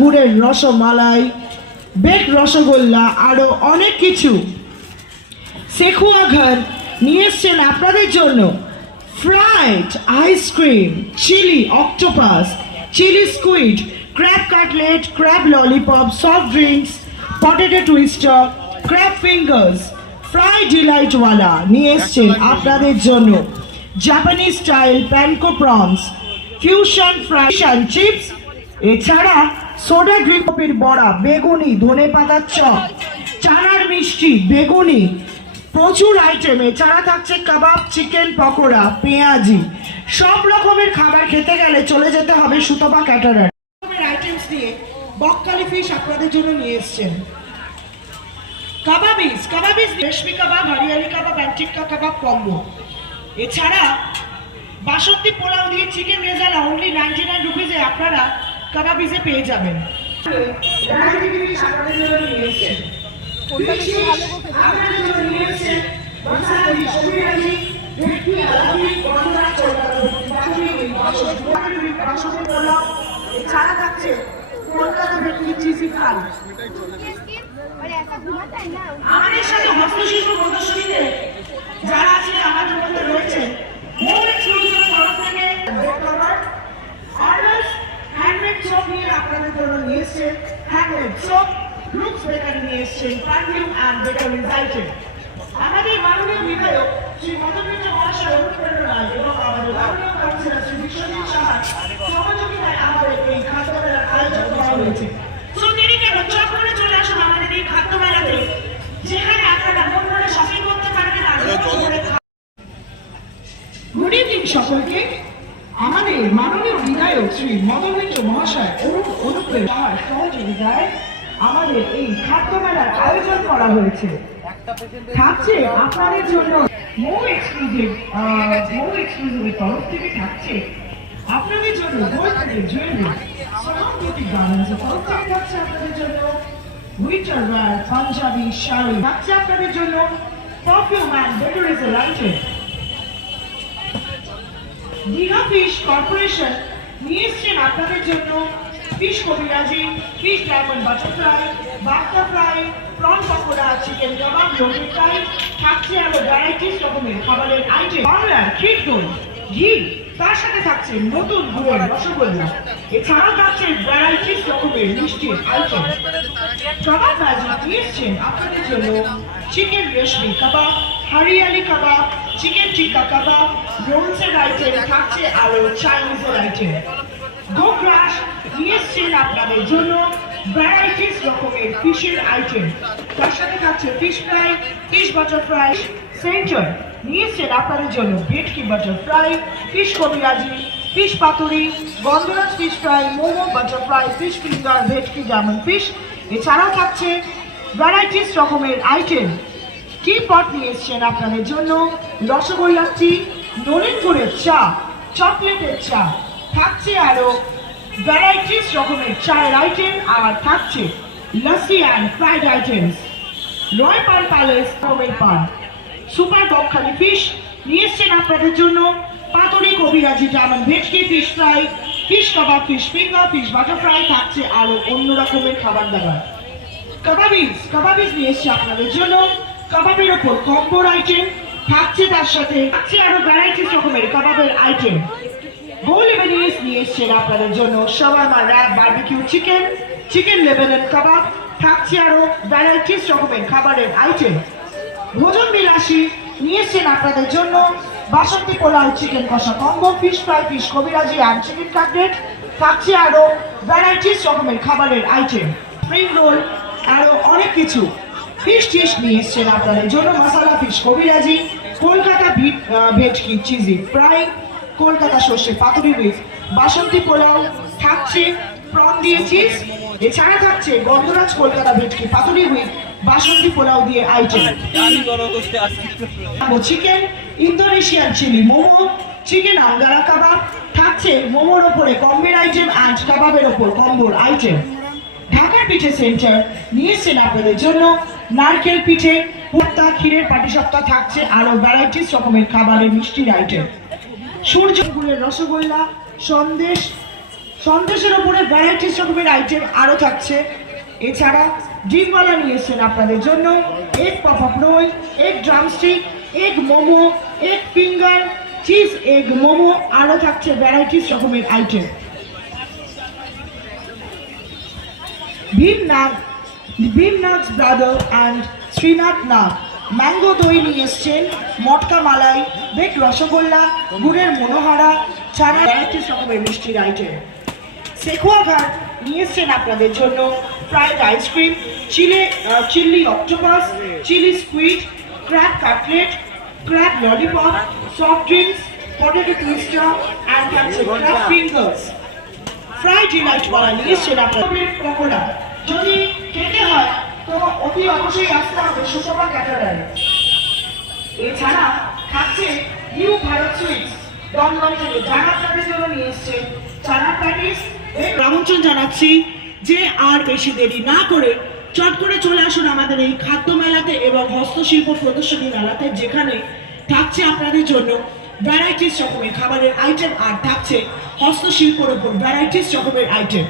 গুড়ের রসমালাই, বেক রসগোল্লা, আরো অনেক কিছু। সেখুয়া ঘর নিয়ে এসছেন আপনাদের জন্য fried ice cream, chilli octopus, chilli squid, crab cutlet, crab lollipop, soft drinks, potato twister, crab fingers, fry ডিলাইটওয়ালা নিয়ে এসছেন আপনাদের জন্য Japanese style panko prawns, fusion fry chips, এছাড়া সোডা গ্রিপের বড়া, বেগুনি, ধনেপাতার চপ, চানার মিষ্টি, বেগুনি, প্রচুর আইটেম। এছাড়া থাকছে কাবাব, চিকেন পকোড়া, পেঁয়াজি। সব রকমের খাবার খেতে গেলে চলে যেতে হবে সুতপা ক্যাটারার। আইটেমস দিয়ে বকখালি ফিশ আপনাদের জন্য নিয়ে এসছেন। কাবাবিজ রেশমি কাবাব, হরিয়ালি কাবাব, টিক্কা কাবাব কম্বো। এছাড়া বাসন্তী পোলাও দিয়ে চিকেন রেজালা অনলি 99 রুপিজে আপনারা কাবাবিজে পেয়ে যাবেন। এছাড়া থাকছে কলকাতা ভেটকি চিজি ফ্রাই। আমাদের সাথে হস্তশিল্প প্রদর্শনীতে যারা আছেন আমাদের মধ্যে রয়েছে হ্যান্ডমেড সোপ নিয়ে আপনাদের জন্য নিয়ে এসছে হ্যান্ডমেড সোপ, লুকস বেকারি নিয়ে এসছেন পারফিউম অ্যান্ড বেকারিজ আইটেম। আমাদের মাননীয় বিধায়ক শ্রী মদন মিত্র মহাশয় অনুপ্রেরণায় এবং আমাদের মাননীয় কাউন্সিলর শ্রী বিশ্বজিৎ সাহার সহযোগিতায় আমাদের এই খাদ্য মেলার আয়োজন করা হয়েছে। তো তিনি কেন চট করে চলে আসুন আমাদের এই খাদ্য মেলাতে, যেখানে আপনারা মন করে শপিং করতে পারবেন। গুড ইভিনিং সকলকে। আমাদের মাননীয় বিধায়ক শ্রী মদন মিত্র মহাশয় অনুপ্রেরণার সহযোগিতায় আমাদের এই খাদ্য মেলার আয়োজন করা হয়েছে। থাকছে আপনাদের জন্য মো এক্সক্লুসিভ তরফ থেকে থাকছে আপনাদের জন্য জুয়েলারি, সনাতনী গার্মেন্টসের তরফ থেকে থাকছে আপনাদের জন্য উইন্টার ওয়্যার, পাঞ্জাবি শাড়ি, থাকছে আপনাদের জন্য পারফিউম অ্যান্ড বেকারিজের আইটেম। দীঘা ফিশ কর্পোরেশন নিয়ে এসছেন আপনাদের জন্য fish kabiraji, fish diamond butter fry, বাগদা fry, prawn pakora, chicken kebab, লোকের ফ্রাই। থাকছে আরো ভ্যারাইটিস রকমের খাবারের আইটেম, বাংলার ক্ষীর দই, ঘি, তার সাথে থাকছে নতুন গুড়ের রসগোল্লা। এছাড়াও থাকছে ভ্যারাইটিস রকমের মিষ্টির আইটেম। কাবাব ম্যাজিক নিয়ে এসছেন আপনাদের জন্য চিকেন রেশমি কাবাব, হরিয়ালি কাবাব, চিকেন টিক্কা কাবাব, রোলসের আইটেম। থাকছে আরো চাইনিজের আইটেম। গো ক্রাশ নিয়ে এসছেন আপনাদের জন্য ভ্যারাইটিস রকমের ফিশের আইটেম। তার সাথে থাকছে fish fry, fish butter fry. Centre নিয়ে এসছেন আপনাদের জন্য ভেটকি butter fry, fish kabiraji, fish পাতুরি, গন্ধরাজ fish fry, momo butter fry, fish finger, ভেটকি জার্মান ফিশ। এছাড়াও থাকছে ভ্যারাইটিস রকমের আইটেম। টি পট নিয়ে এসছেন আপনাদের জন্য রসগোল্লার টি, নলেন গুড়ের চা, চকলেটের চা। থাকছে আরো ভ্যারাইটিস রকমের চায়ের আইটেম। আর থাকছে লস্যি অ্যান্ড ফ্রাইড আইটেমস। রয় পান প্যালেস রকমের পান। সুপার বকখালি ফিশ নিয়ে এসছেন আপনাদের জন্য পাতুরি, কবিরাজি, জার্মান ভেটকি, fish fry, fish kebab, fish finger, fish butter fry. থাকছে আরো অন্য রকমের খাবার দাবার। কাবাবিজ নিয়ে এসছে আপনাদের জন্য কাবাবের ওপর কম্বোর আইটেম। থাকছে তার সাথে থাকছে আরো ভ্যারাইটিস রকমের কাবাবের আইটেম। গোল লেবানিজ নিয়ে এসছেন আপনাদের জন্য shawarma, wrap, barbecue chicken, chicken Lebanon kebab. থাকছে আরো ভ্যারাইটিস রকমের খাবারের আইটেম। ভোজন বিলাসী নিয়ে এসছেন আপনাদের জন্য বাসন্তী পোলাও, চিকেন কষা কম্বো, ফিশ ফ্রাই, ফিশ কবিরাজি অ্যান্ড চিকেন কাটলেট। থাকছে আরো ভ্যারাইটিস রকমের খাবারের আইটেম, স্প্রিং রোল, আরো অনেক কিছু। ফিশ ডিশ নিয়ে এসছেন আপনাদের জন্য মশলা ফিশ কবিরাজি, কলকাতা ভেটকি চিজি ফ্রাই, কলকাতা সর্ষে পাতুরি উইথ বাসন্তী পোলাও। থাকছে প্রন দিয়ে চিজ। এছাড়া থাকছে গন্ধরাজ কলকাতা ভেটকি পাতুরি উইথ বাসন্তী পোলাও দিয়ে item. Chicken Indonesian chilli momo, chicken angara kebab. থাকছে মোমোর ওপরে কম্বের আইটেম অ্যান্ড কাবাবের ওপর কম্বোর আইটেম। ঢাকার পিঠে সেন্টার নিয়ে এসছেন আপনাদের জন্য নারকেল পিঠে, ভর্তা, ক্ষীরের পাটিসাপটা। থাকছে আরো ভ্যারাইটিস রকমের খাবারের মিষ্টির আইটেম। সূর্য গুড়ের রসগোল্লা, সন্দেশ, সন্দেশের ওপরে ভ্যারাইটিস রকমের আইটেম আরও থাকছে। এছাড়া ডিমওয়ালা নিয়ে এসেছেন আপনাদের জন্য egg pop up roll, egg drumstick, egg momo, egg finger, cheese egg momo, আরও থাকছে ভ্যারাইটিস রকমের item. Bhimnath brother and Srinath Nath mango দই নিয়ে এসছেন, মটকা মালাই, বেক রসগোল্লা, গুড়ের মনোহারা, ছাড়া ভ্যারাইটিস রকমের মিষ্টির আইটেম। সেকুয়া ঘাট নিয়ে এসছেন আপনাদের জন্য fried ice cream, chilli octopus, chilli squid, crab cutlet, crab lollipop, soft drinks, potato twister and crab fingers. Fried delight ওয়ালা নিয়ে এসছেন আপনাদের পকোড়া। যদি খেতে হয় তো অতি অবশ্যই আসতে হবে সুষমা ক্যাটারারে। এছাড়া থাকছে নিউ ভারত সুইটস দমদম থেকে, যারা আপনাদের জন্য নিয়ে এসছেন চানা প্যাটিস। আমন্ত্রণ জানাচ্ছি যে আর বেশি দেরি না করে চট করে চলে আসুন আমাদের এই খাদ্য মেলাতে এবং হস্তশিল্প প্রদর্শনী মেলাতে, যেখানে থাকছে আপনাদের জন্য ভ্যারাইটিস রকমের খাবারের আইটেম আর থাকছে হস্তশিল্পের উপর ভ্যারাইটিস রকমের আইটেম।